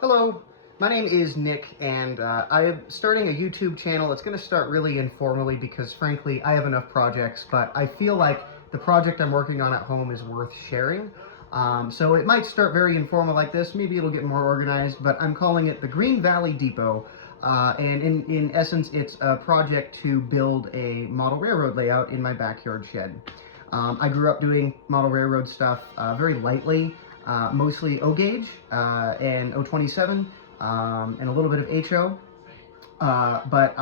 Hello, my name is Nick, and I'm starting a YouTube channel. It's going to start really informally because, frankly, I have enough projects, but I feel like the project I'm working on at home is worth sharing. So it might start very informal like this. Maybe it'll get more organized, but I'm calling it the Green Valley Depot. And in essence, it's a project to build a model railroad layout in my backyard shed. I grew up doing model railroad stuff very lightly. Mostly O-gauge and O27 and a little bit of HO. But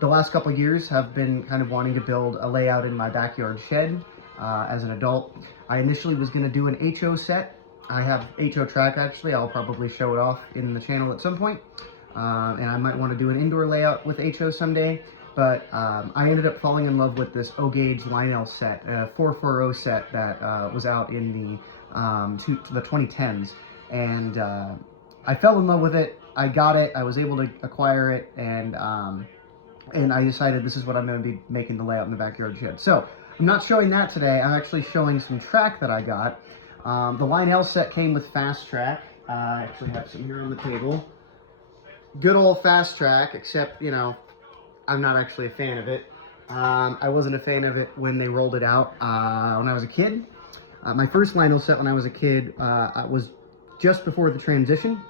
the last couple of years, have been kind of wanting to build a layout in my backyard shed as an adult. I initially was going to do an HO set. I have HO track actually. I'll probably show it off in the channel at some point. And I might want to do an indoor layout with HO someday. But I ended up falling in love with this O-gauge Lionel set, a 440 set that was out in the 2010s, and I fell in love with it. I got it. I was able to acquire it, and I decided this is what I'm going to be making the layout in the backyard shed. So I'm not showing that today. I'm actually showing some track that I got. The Lionel set came with fast track. I actually have some here on the table. Good old fast track, except, you know, I'm not actually a fan of it. I wasn't a fan of it when they rolled it out when I was a kid. My first Lionel set when I was a kid was just before the transition.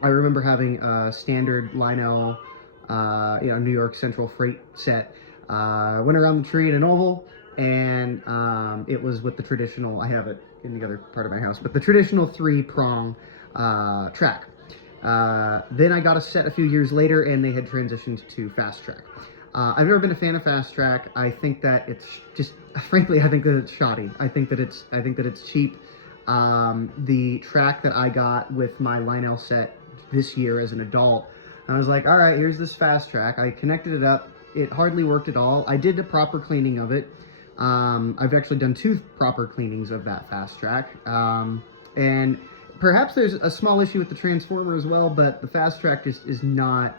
I remember having a standard Lionel, New York Central Freight set. Went around the tree in an oval, and it was with the traditional, I have it in the other part of my house, but the traditional 3-prong track. Then I got a set a few years later, and they had transitioned to fast track. I've never been a fan of fast track. I think that it's just, frankly, I think that it's shoddy. I think that it's cheap. The track that I got with my Lionel set this year as an adult, I was like, all right, here's this fast track. I connected it up. It hardly worked at all. I did a proper cleaning of it. I've actually done 2 proper cleanings of that fast track. And perhaps there's a small issue with the transformer as well, but the fast track just is not,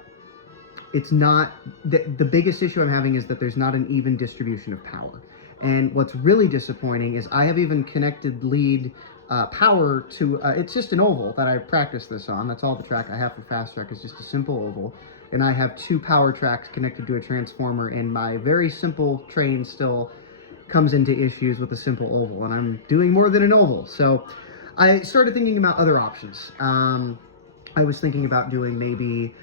it's not, the biggest issue I'm having is that there's not an even distribution of power. And what's really disappointing is I have even connected lead power to, it's just an oval that I practice this on. That's all the track I have for fast track is just a simple oval. And I have 2 power tracks connected to a transformer, and my very simple train still comes into issues with a simple oval, and I'm doing more than an oval. So I started thinking about other options. I was thinking about doing maybe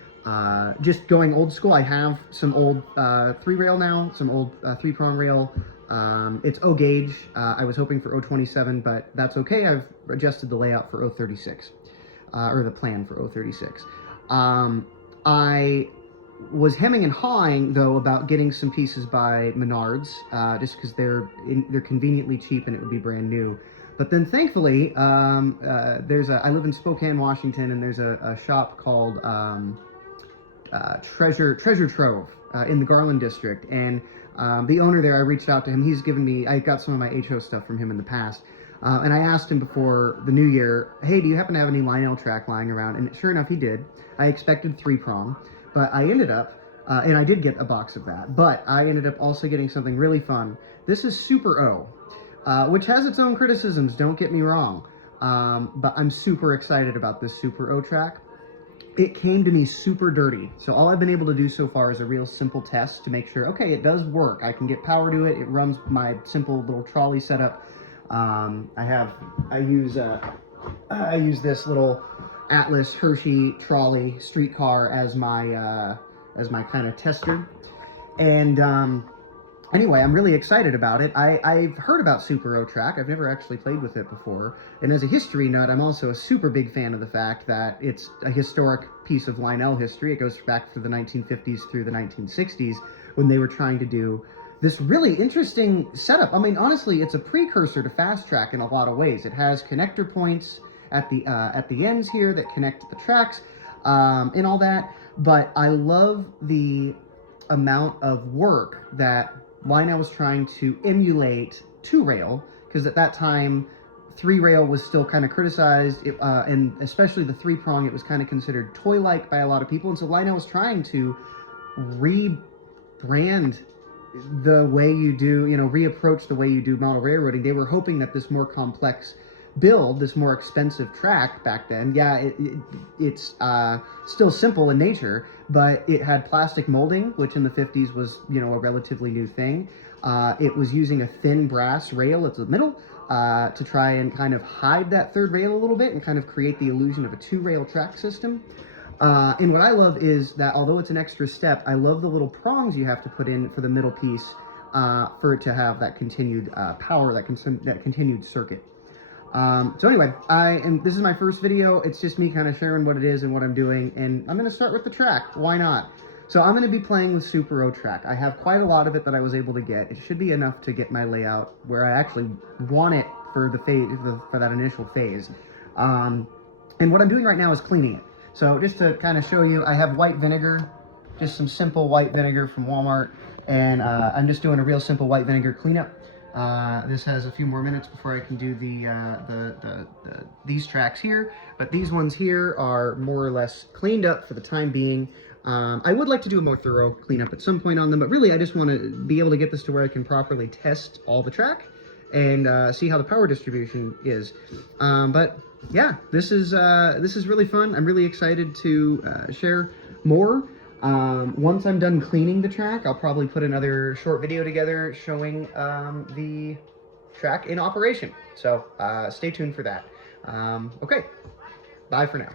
just going old school. I have some old 3-rail now, some old 3-prong rail. It's O-gauge. I was hoping for O27, but that's okay. I've adjusted the layout for O36, or the plan for O36. I was hemming and hawing, though, about getting some pieces by Menards, just because they're conveniently cheap and it would be brand new. But then, thankfully, I live in Spokane, Washington, and there's a shop called Treasure Trove in the Garland district, and the owner there, I reached out to him. He's given me, I got some of my HO stuff from him in the past, and I asked him before the new year, hey, do you happen to have any Lionel track lying around? And sure enough, he did. I expected 3-prong, but I ended up, and I did get a box of that, but I ended up also getting something really fun. This is Super O. Which has its own criticisms, don't get me wrong, but I'm super excited about this Super O track. It came to me super dirty, so all I've been able to do so far is a real simple test to make sure, okay, it does work. I can get power to it. It runs my simple little trolley setup. I use this little Atlas Hershey trolley streetcar as my kind of tester, and anyway, I'm really excited about it. I've heard about Super O track. I've never actually played with it before. And as a history nut, I'm also a super big fan of the fact that it's a historic piece of Lionel history. It goes back to the 1950s through the 1960s when they were trying to do this really interesting setup. I mean, honestly, it's a precursor to fast track in a lot of ways. It has connector points at the ends here that connect the tracks and all that. But I love the amount of work that Lionel was trying to emulate 2-rail, because at that time 3-rail was still kind of criticized, and especially the 3-prong, it was kind of considered toy-like by a lot of people, and so Lionel was trying to rebrand the way you do, reapproach the way you do model railroading. They were hoping that this more complex build this more expensive track back then. Yeah, it's still simple in nature, but it had plastic molding, which in the 50s was, you know, a relatively new thing. It was using a thin brass rail at the middle to try and kind of hide that third rail a little bit and kind of create the illusion of a two-rail track system. And what I love is that although it's an extra step, I love the little prongs you have to put in for the middle piece for it to have that continued power, that continued circuit. So anyway, this is my first video. It's just me kind of sharing what it is and what I'm doing, and I'm going to start with the track. Why not? So I'm going to be playing with Super O track. I have quite a lot of it that I was able to get. It should be enough to get my layout where I actually want it for the phase, for that initial phase. And what I'm doing right now is cleaning it. So just to kind of show you, I have white vinegar, just some simple white vinegar from Walmart, and I'm just doing a real simple white vinegar cleanup. This has a few more minutes before I can do these tracks here, but these ones here are more or less cleaned up for the time being. I would like to do a more thorough cleanup at some point on them, but really I just want to be able to get this to where I can properly test all the track and see how the power distribution is. But yeah, this is really fun. I'm really excited to share more. Once I'm done cleaning the track, I'll probably put another short video together showing the track in operation. So stay tuned for that. Okay, bye for now.